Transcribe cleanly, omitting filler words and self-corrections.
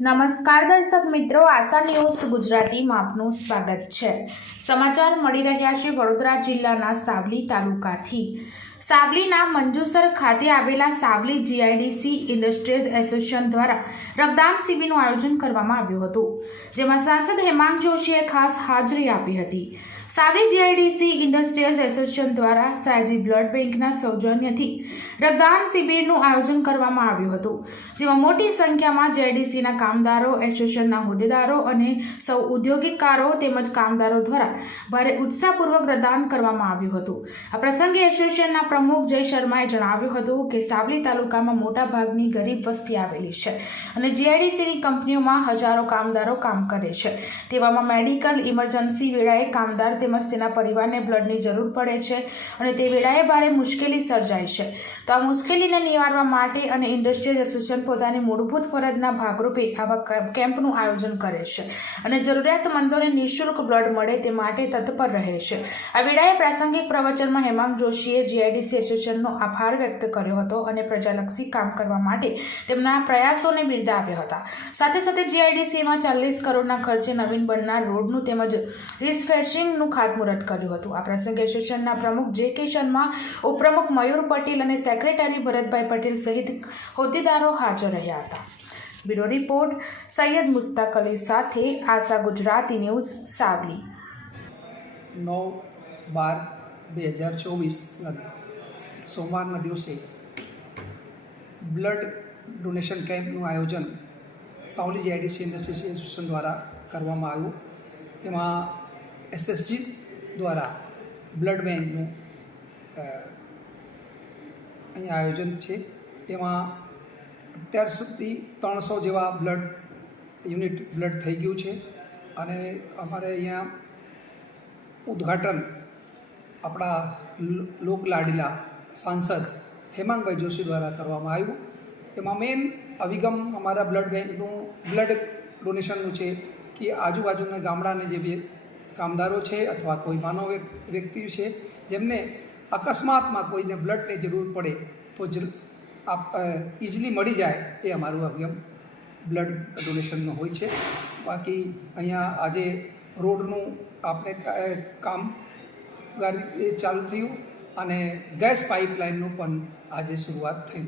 નમસ્કાર દર્શક મિત્રો, આશા ન્યૂઝ ગુજરાતીમાં આપનું સ્વાગત છે। સમાચાર મળી રહ્યા છે વડોદરા જિલ્લાના સાવલી તાલુકાથી। સાવલીના મંજુસર ખાતે આવેલા સાવલી જીઆઈડીસી ઇન્ડસ્ટ્રીઝ એસોસિએશન દ્વારા રક્તદાન શિબિરનું આયોજન કરવામાં આવ્યું હતું, જેમાં સાંસદ હેમાંગ જોશીએ ખાસ હાજરી આપી હતી। સાવલી જીઆઈડીસી ઇન્ડસ્ટ્રીઝ એસોસિએશન દ્વારા સયાજી બ્લડ બેંકના સૌજન્યથી રક્તદાન શિબિરનું આયોજન કરવામાં આવ્યું હતું, જેમાં મોટી સંખ્યામાં જીઆઈડીસીના કામદારો, એસોસિએશનના હોદ્દેદારો અને સૌ ઉદ્યોગિકારો તેમજ કામદારો દ્વારા ભારે ઉત્સાહપૂર્વક રક્તદાન કરવામાં આવ્યું હતું। આ પ્રસંગે એસોસિએશનના પ્રમુખ જય શર્માએ જણાવ્યું હતું કે સાવલી તાલુકામાં મોટા ભાગની ગરીબ વસ્તી આવેલી છે અને જીઆઈડીસીની કંપનીઓમાં હજારો કામદારો કામ કરે છે। તેવામાં મેડિકલ ઇમરજન્સી વેળાએ કામદાર તેમજ તેના પરિવારને બ્લડની જરૂર પડે છે અને તે વેળાએ ભારે મુશ્કેલી સર્જાય છે। તો આ મુશ્કેલીને નિવારવા માટે અને ઇન્ડસ્ટ્રીઝ એસોસિએશન પોતાની મૂળભૂત ફરજના ભાગરૂપે આવા કેમ્પનું આયોજન કરે છે અને જરૂરિયાતમંદોને નિઃશુલ્ક બ્લડ મળે તે માટે તત્પર રહે છે। આ વેળાએ પ્રાસંગિક પ્રવચનમાં હેમાંગ જોશીએ જીઆઈડીસી એસોસિએશનનો આભાર વ્યક્ત કર્યો હતો અને પ્રજાલક્ષી કામ કરવા માટે તેમના પ્રયાસોને બિરદાવ્યા હતા। સાથે સાથે જીઆઈડીસીમાં 40 કરોડના ખર્ચે નવીન બનનાર રોડનું તેમજ રિસફેન્સિંગનું ખાતમુહૂર્ત કર્યું હતું। આ પ્રસંગે એસોસિએશનના પ્રમુખ જે કે શર્મા, ઉપપ્રમુખ મયુર પટેલ અને સેક્રેટરી ભરતભાઈ પટેલ સહિત હોદ્દેદારો હાજર રહ્યા હતા। બ્યુરો રિપોર્ટ સૈયદ મુસ્તાક અલી સાથે આશા ગુજરાતી ન્યૂઝ સાવલી। 9/12/2024 સોમવારના દિવસે બ્લડ ડોનેશન કેમ્પનું આયોજન સાવલી જીઆઈડીસી ઇન્ડસ્ટ્રીઝ એસોસિએશન દ્વારા કરવામાં આવ્યું। એમાં એસએસજી દ્વારા બ્લડ બેંકનું અહીંયા આયોજન છે। એમાં અત્યાર સુધી 300 જેવા યુનિટ બ્લડ થઈ ગયું છે અને અમારે અહીંયા ઉદ્ઘાટન આપણા લોકલાડીલા સાંસદ હેમાંગભાઈ જોશી દ્વારા કરવામાં આવ્યું। એમાં મેઇન અભિગમ અમારા બ્લડ બેંકનું બ્લડ ડોનેશનનું છે કે આજુબાજુના ગામડાના જે કામદારો છે અથવા કોઈ માનવ વ્યક્તિ છે જેમને અકસ્માતમાં કોઈને બ્લડની જરૂર પડે તો ઇઝીલી મળી જાય એ અમારું અભિગમ બ્લડ ડોનેશનનો હોય છે। બાકી અહીંયા આજે રોડનું આપણે કામગારી ચાલુ થયું અને ગેસ પાઇપલાઇનનું પણ આજે શરૂઆત થઈ।